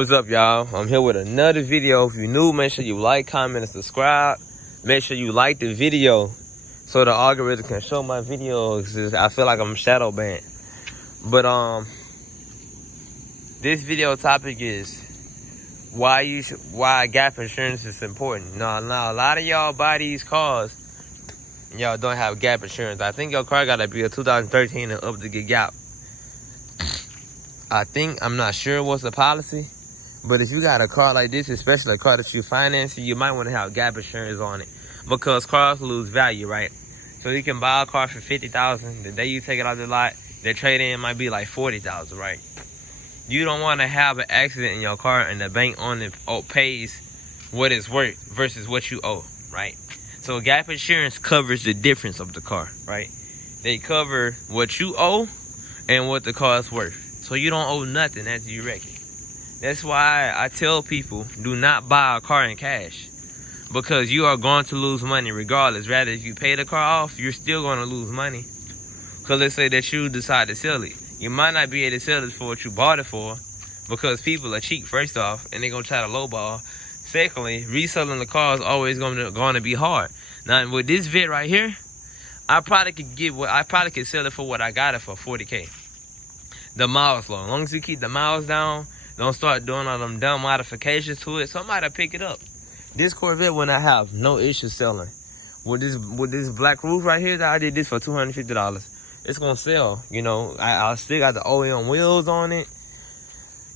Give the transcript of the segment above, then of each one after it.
What's up, y'all? I'm here with another video. If you're new, make sure you like, comment, and subscribe. Make sure you like the video so the algorithm can show my videos. I feel like I'm shadow banned. But this video topic is why gap insurance is important. Now a lot of y'all buy these cars, and y'all don't have gap insurance. I think your car gotta be a 2013 and up to get gap. I'm not sure what's the policy. But if you got a car like this, especially a car that you financing, you might want to have gap insurance on it, because cars lose value, right? So you can buy a car for $50,000. The day you take it out the lot, the trade-in might be like $40,000, right? You don't want to have an accident in your car and the bank only pays what it's worth versus what you owe, right? So gap insurance covers the difference of the car, right? They cover what you owe and what the car is worth. So you don't owe nothing after you wreck it. That's why I tell people, do not buy a car in cash, because you are going to lose money regardless. Rather, if you pay the car off, you're still going to lose money. Because let's say that you decide to sell it. You might not be able to sell it for what you bought it for, because people are cheap, first off, and they're going to try to lowball. Secondly, reselling the car is always going to be hard. Now, with this vid right here, I probably could sell it for what I got it for, 40K. The miles low. As long as you keep the miles down, don't start doing all them dumb modifications to it, somebody'll pick it up. This Corvette will not have no issue selling. With this black roof right here, that I did this for $250. It's gonna sell. You know, I still got the OEM wheels on it.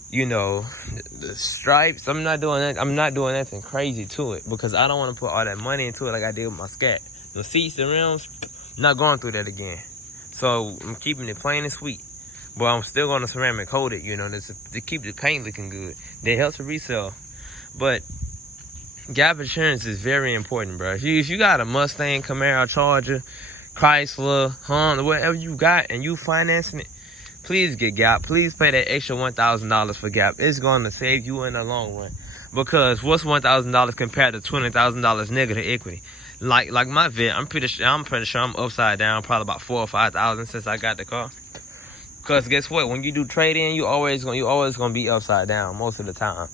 You know, the stripes. I'm not doing that. I'm not doing anything crazy to it, because I don't want to put all that money into it like I did with my Scat. The seats, the rims, not going through that again. So I'm keeping it plain and sweet. But I'm still going to ceramic coat it, you know, to keep the paint looking good. That helps to resell. But gap insurance is very important, bro. If you got a Mustang, Camaro, Charger, Chrysler, Honda, whatever you got, and you financing it, please get gap. Please pay that extra $1,000 for gap. It's going to save you in the long run. Because what's $1,000 compared to $20,000 negative equity? Like my vet, I'm pretty sure I'm upside down, probably about $4,000 or $5,000 since I got the car. Because guess what? When you do trade-in, you always gonna be upside down most of the time.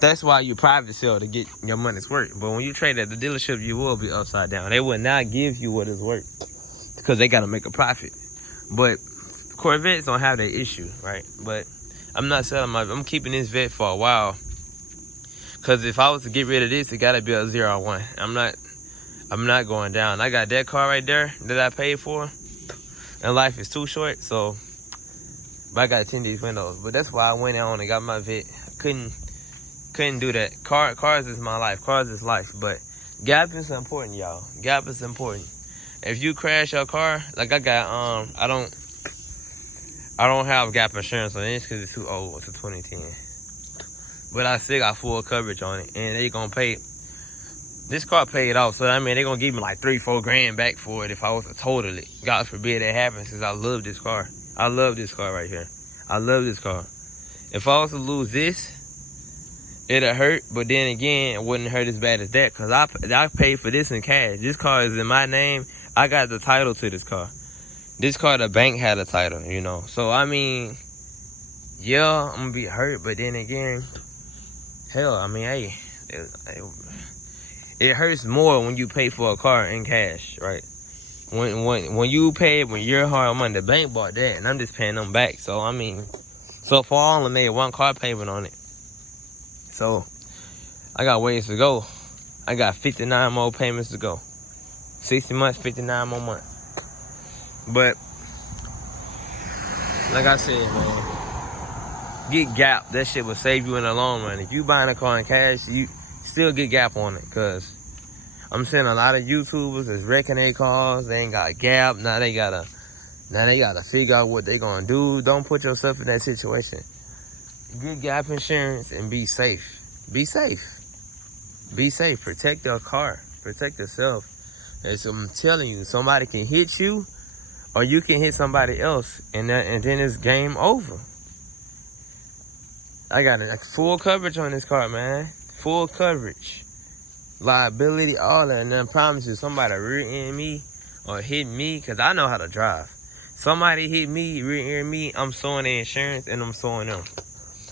That's why you private sell, to get your money's worth. But when you trade at the dealership, you will be upside down. They will not give you what it's worth, because they gotta make a profit. But Corvettes don't have that issue, right? But I'm not selling I'm keeping this vet for a while. Because if I was to get rid of this, it gotta be a 0-1. I'm not going down. I got that car right there that I paid for, and life is too short, so. But I got 10 these windows. But that's why I went on and got my vet. I couldn't do that. Cars is my life. Cars is life. But gap is important, y'all. Gap is important. If you crash your car, like I got, I don't have gap insurance on it because it's too old. It's a 2010. But I still got full coverage on it, and they gonna pay. This car paid off, so I mean they gonna give me like $3-4 grand back for it if I was to total it. God forbid that happens, because I love this car. I love this car right here. I love this car. If I was to lose this, it'd hurt. But then again, it wouldn't hurt as bad as that, because I paid for this in cash. This car is in my name. I got the title to this car. This car, the bank had a title, you know. So, I mean, yeah, I'm going to be hurt. But then again, hell, I mean, hey, it hurts more when you pay for a car in cash, right? When you pay it, when you're hard money, the bank bought that, and I'm just paying them back. So I mean, so far I only made one car payment on it. So I got ways to go. I got 59 more payments to go. 60 months, 59 more months. But like I said, man, get gap. That shit will save you in the long run. If you buying a car in cash, you still get gap on it, because I'm seeing a lot of YouTubers that's wrecking their cars. They ain't got gap. Now they gotta figure out what they gonna do. Don't put yourself in that situation. Get gap insurance and be safe. Be safe. Be safe. Protect your car. Protect yourself. As I'm telling you, somebody can hit you, or you can hit somebody else, and then it's game over. I got full coverage on this car, man. Full coverage. Liability, all that. And I promise you, somebody rear-end me or hit me, because I know how to drive. Somebody hit me, rear-end me, I'm suing their insurance, and I'm suing them.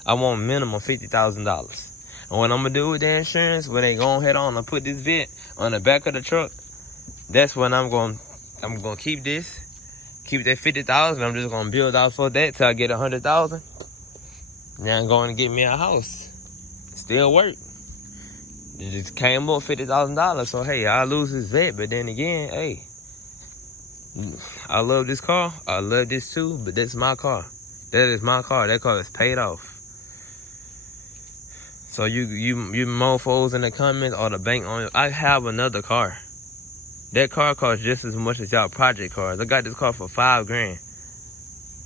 I want minimum $50,000. And what I'm gonna do with the insurance, when they go ahead on and put this vet on the back of the truck, that's when I'm gonna keep this, keep that 50,000. I'm just gonna build out for that till I get 100,000. Now I'm going to get me a house. Still work. It just came up $50,000. So hey, I lose this vet, but then again, hey, I love this car. I love this too, but that's my car. That is my car. That car is paid off. So you mofos in the comments or the bank on it. I have another car. That car costs just as much as y'all project cars. I got this car for $5 grand.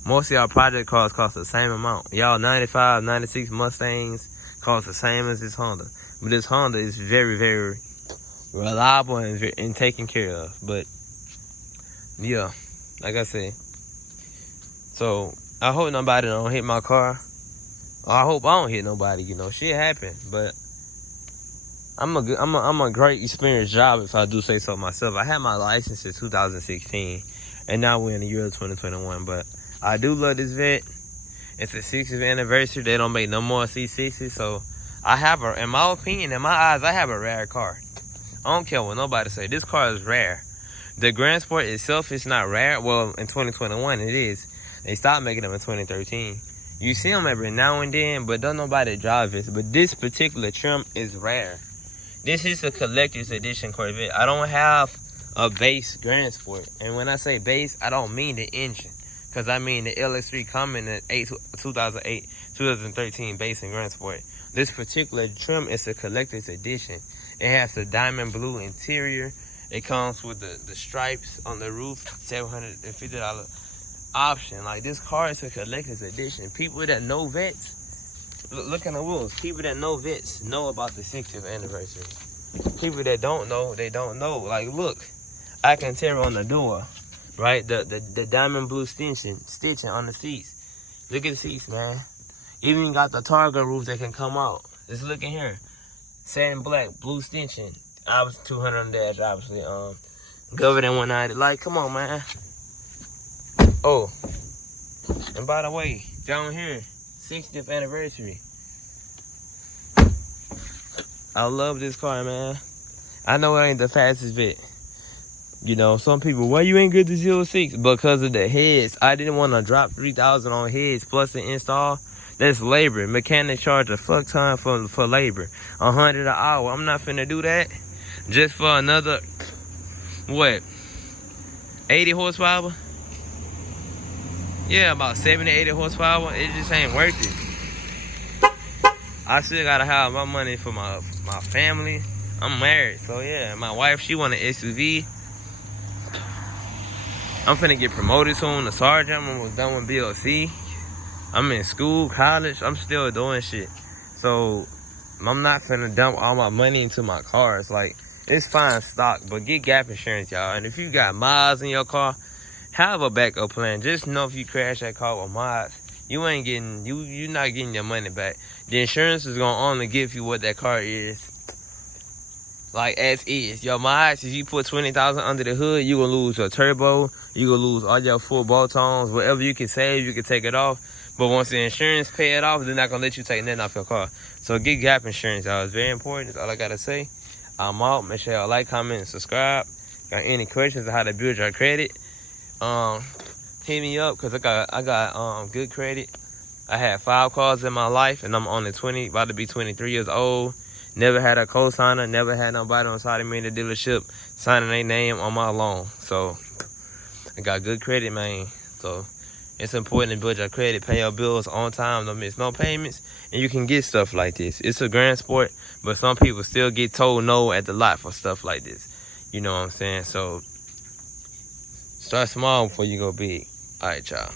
Most of y'all project cars cost the same amount. Y'all 95, 96 Mustangs cost the same as this Honda. But this Honda is very, very reliable and taken care of. But yeah, like I said. So I hope nobody don't hit my car. I hope I don't hit nobody, you know. Shit happen, but I'm a great experienced driver if I do say so myself. I had my license in 2016, and now we're in the year of 2021. But I do love this vet. It's the 60th anniversary. They don't make no more C60s, so I have in my opinion, in my eyes, I have a rare car. I don't care what nobody say. This car is rare. The Grand Sport itself is not rare. Well, in 2021 it is. They stopped making them in 2013. You see them every now and then, but don't nobody drive it. But this particular trim is rare. This is a collector's edition Corvette. I don't have a base Grand Sport. And when I say base, I don't mean the engine. Because I mean the LX3 coming in 2008, 2013 base and Grand Sport. This particular trim is a collector's edition. It has the diamond blue interior. It comes with the stripes on the roof, $750 option. Like, this car is a collector's edition. People that know vets, look in the wheels. People that know vets know about the 60th anniversary. People that don't know, they don't know. Like, look, I can tell on the door, right? The diamond blue stitching on the seats. Look at the seats, man. Even got the Targa roof that can come out. Just look in here. Satin black, blue stitching. I was 200 on the dash, obviously. Governed in 190. Like, come on, man. Oh, and by the way, down here, 60th anniversary. I love this car, man. I know it ain't the fastest vet. You know, some people, why you ain't get the 06? Because of the heads. I didn't want to drop $3,000 on heads plus the install. That's labor. Mechanic charge a fuck ton for labor. $100 an hour. I'm not finna do that just for another, what, 80 horsepower? Yeah, about 70, 80 horsepower. It just ain't worth it. I still gotta have my money for my family. I'm married, so yeah. My wife, she want an SUV. I'm finna get promoted soon to sergeant. I'm almost done with BLC. I'm in school, college. I'm still doing shit. So I'm not finna dump all my money into my cars. Like, it's fine stock, but get gap insurance, y'all. And if you got miles in your car, have a backup plan. Just know if you crash that car with mods, you ain't getting, you're not getting your money back. The insurance is gonna only give you what that car is, like as is. Your mods, if you put 20,000 under the hood, you gonna lose your turbo, you gonna lose all your full bolt-ons. Whatever you can save, you can take it off. But once the insurance pay it off, they're not gonna let you take nothing off your car. So get gap insurance, y'all. It's very important. That's all I gotta say. I'm out. Make sure y'all like, comment, and subscribe. Got any questions on how to build your credit? Hit me up, because I got good credit. I had 5 cars in my life, and I'm only about to be 23 years old. Never had a co-signer, never had nobody on side of me in the dealership signing their name on my loan. So I got good credit, man. So it's important to build your credit, pay your bills on time, don't miss no payments, and you can get stuff like this. It's a Grand Sport, but some people still get told no at the lot for stuff like this. You know what I'm saying? So start small before you go big. All right, y'all.